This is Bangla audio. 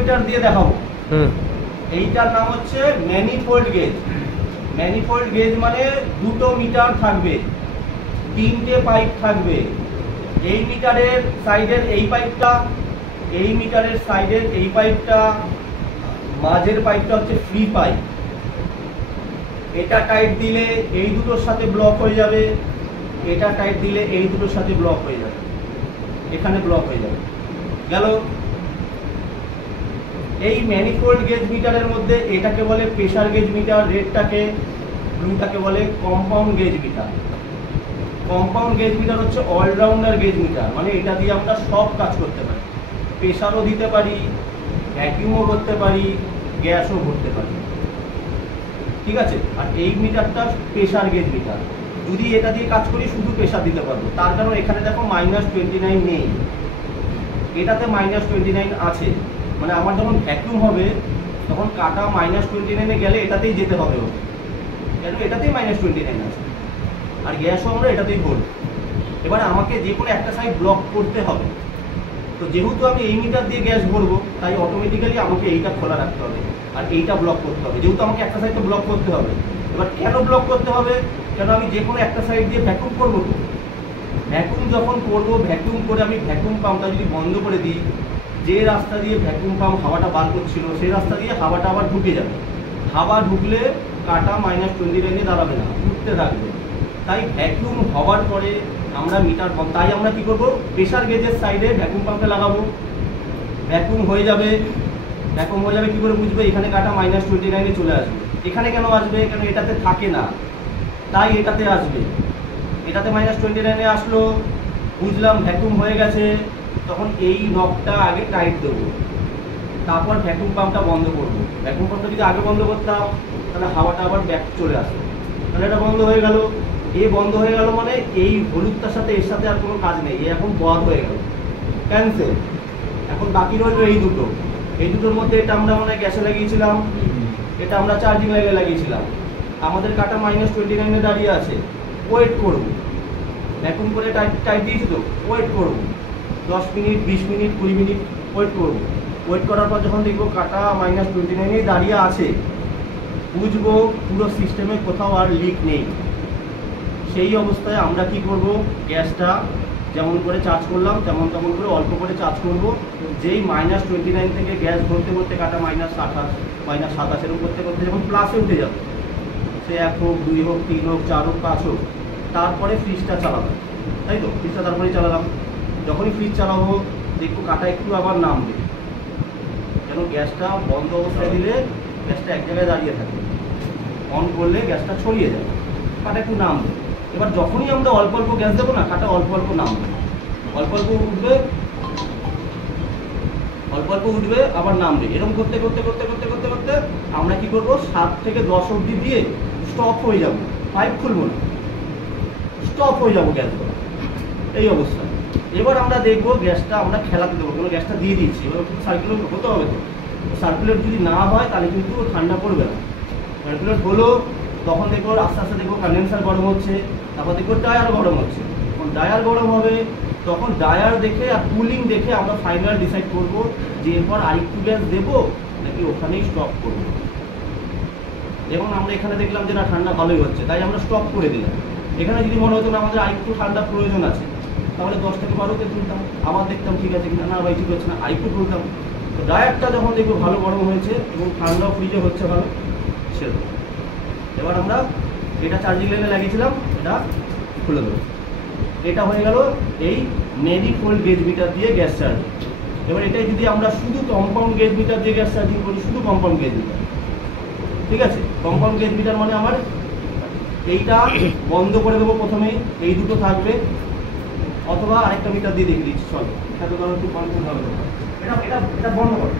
মিটার দিয়ে দেখাবো। এইটার নাম হচ্ছে ম্যানিফোল্ড গেজ। ম্যানিফোল্ড গেজ মানে দুটো মিটার থাকবে, তিনটে পাইপ থাকবে। এই মিটারের সাইডের এই পাইপটা, এই মিটারের সাইডের এই পাইপটা, মাঝের পাইপটা হচ্ছে ফ্রি পাইপ। এটা টাইট দিলে এই দুটোর সাথে ব্লক হয়ে যাবে, এটা টাইট দিলে এই দুটোর সাথে ব্লক হয়ে যাবে, এখানে ব্লক হয়ে যাবে। গেল। এই ম্যানিফোল্ড গেজ মিটারের মধ্যে এটাকে বলে প্রেসার গেজ মিটার, রেডটাকে ব্লুটাকে বলে compound gauge metre. Compound gauge metre হচ্ছে অলরাউন্ডার গেজ মিটার, মানে এটা দিয়ে আমরা সব কাজ করতে পারি, প্রেসারও দিতে পারি, ভ্যাকিউমও করতে পারি, গ্যাসও ভরতে পারি, ঠিক আছে। আর এই মিটারটা প্রেসার গেজ মিটার, যদি এটা দিয়ে কাজ করি শুধু প্রেসার দিতে পারবো। তার কারণ এখানে দেখো -29 নেই, এটাতে -29 আছে। মানে আমার যখন ভ্যাকিউম হবে তখন কাটা -29 গেলে এটাতেই যেতে হবে, কেন এটাতেই -29 আছে। আর গ্যাসও আমরা এটাতেই ভরবো। এবার আমাকে যে কোনো একটা সাইড ব্লক করতে হবে, তো যেহেতু আমি এই মিটার দিয়ে গ্যাস ভরবো তাই অটোমেটিক্যালি আমাকে এইটা খোলা রাখতে হবে আর এইটা ব্লক করতে হবে, যেহেতু আমাকে একটা সাইড তো ব্লক করতে হবে। এবার কেন ব্লক করতে হবে? কেন আমি যে কোনো একটা সাইড দিয়ে ভ্যাকুম করবো, তো ভ্যাকুম যখন করবো, ভ্যাকুম করে আমি ভ্যাকুম পাম্পটা যদি বন্ধ করে দিই, যে রাস্তা দিয়ে ভ্যাকুম পাম্প হাওয়াটা বার করছিল সেই রাস্তা দিয়ে হাওয়াটা আবার ঢুকে যাবে। হাওয়া ঢুকলে কাটা -29 দাঁড়াবে না, উঠতে থাকবে। তাই ভ্যাকুম হওয়ার পরে আমরা মিটার বন্ধ, তাই আমরা কি করব, প্রেসার গেজের সাইডে ভ্যাকুম পাম্পে লাগাবো। ভ্যাকুম হয়ে যাবে, ভ্যাকুম হয়ে যাবে কি করে বুঝবে? এখানে কাটা -29 চলে আসবে। এখানে কেন আসবে? কেন এটাতে থাকে না, তাই এটাতে আসবে। এটাতে -29 আসলো, বুঝলাম ভ্যাকুম হয়ে গেছে, তখন এই নবটা আগে টাইট দেবো, তারপর ভ্যাকুম পাম্পটা বন্ধ করবো। ভ্যাকুম পাম্পটা যদি আগে বন্ধ করতাম তাহলে হাওয়াটা আবার ব্যাক চলে আসবে, তাহলে এটা বন্ধ হয়ে গেল। এ বন্ধ হয়ে গেল মানে এই হলুদটার সাথে এর সাথে আর কোনো কাজ নেই, এ এখন বন্ধ হয়ে গেল, ক্যান্সেল। এখন বাকি রইল এই দুটো। এই দুটোর মধ্যে এটা আমরা মনে হয় গ্যাসে লাগিয়েছিলাম, এটা আমরা চার্জিং লাইনে লাগিয়েছিলাম। আমাদের কাটা -29 দাঁড়িয়ে আছে, ওয়েট করব। ভ্যাকুম করে টাইট দিয়েছি তো, ওয়েট করব 10 মিনিট, 20 মিনিট, 20 মিনিট ওয়েট করব। ওয়েট করার পর যখন দেখবো কাটা -29 দাঁড়িয়ে আছে, বুঝবো পুরো সিস্টেমে কোথাও আর লিক নেই। সেই অবস্থায় আমরা কি করব, গ্যাসটা যেমন করে চার্জ করলাম তেমন করে অল্প করে চার্জ করব। যেই -29 থেকে গ্যাস ভরতে ভরতে কাটা -28, -27 এরকম করতে করতে যখন প্লাসে উঠে যাবে, সে 1 হোক, 2 হোক, 3 হোক, 4 হোক, 5 হোক, তারপরে ফ্রিজটা চালাবো, তাই তো? ফ্রিজটা তারপরে চালালাম। যখনই ফ্রিজ চালাবো দেখবো কাটা একটু আবার নামবে, কেন গ্যাসটা বন্ধ অবস্থায় দিলে গ্যাসটা এক জায়গায় দাঁড়িয়ে থাকে, অন করলে গ্যাসটা ছড়িয়ে যাবে, কাটা একটু নামবে। এবার যখনই আমরা অল্প অল্প গ্যাস দেবো না, কাটা অল্প অল্প নামবে, অল্প অল্প উঠবে, অল্প অল্প উঠবে আবার নামবে। এরকম করতে করতে করতে করতে করতে করতে আমরা কি করবো, 7 থেকে 10 অবধি দিয়ে স্টপ হয়ে যাবো, পাইপ খুলবো না, স্টপ হয়ে যাবো গ্যাস দেবো, এই অবস্থা। এবার আমরা দেখবো গ্যাসটা আমরা খেলাতে দেবো, কোনো গ্যাসটা দিয়ে দিচ্ছি, এবার কিন্তু সার্কুলেট হতে হবে। তো সার্কুলেট যদি না হয় তাহলে কিন্তু ঠান্ডা পড়বে না। সার্কুলেট হলো তখন দেখবো আস্তে আস্তে দেখবো কন্ডেন্সার গরম হচ্ছে, তারপর দেখবো ডায়ার গরম হচ্ছে। যখন ডায়ার গরম হবে তখন ডায়ার দেখে আর কুলিং দেখে আমরা ফাইনাল ডিসাইড করবো যে এরপর আরেকটু গ্যাস দেবো নাকি ওখানেই স্টপ করবো। এবং আমরা এখানে দেখলাম যে না, ঠান্ডা ভালোই হচ্ছে, তাই আমরা স্টপ করে দিলাম। এখানে যদি মনে হতো না আমাদের আরেকটু ঠান্ডা প্রয়োজন আছে, তাহলে 10 থেকে 12তে তুলতাম, আবার দেখতাম ঠিক আছে কিনা, না ভাই ঠিক হচ্ছে না, আরেকটু তুলতাম। তো ডায়ারটা যখন দেখবো ভালো গরম হয়েছে এবং ঠান্ডাও ফ্রিজে হচ্ছে ভালো, সেরকম। এবার আমরা এটা চার্জিং লাইনে লাগিয়েছিলাম, এটা খুলে দেবো। এটা হয়ে গেল এই ম্যানিফোল্ড গেজ মিটার দিয়ে গ্যাস চার্জিং। এবার এটাই যদি আমরা শুধু কম্পাউন্ড গেজ মিটার দিয়ে গ্যাস চার্জিং করি, শুধু কম্পাউন্ড গেজ মিটার, ঠিক আছে? কম্পাউন্ড গেজ মিটার মানে আমার এইটা বন্ধ করে দেবো প্রথমেই, এই দুটো থাকবে, অথবা আরেকটা মিটার দিয়ে দেখে দিচ্ছি, চলো, এটা তো ধরো একটু কনফিউজ হবে। এটা এটা এটা বন্ধ করো।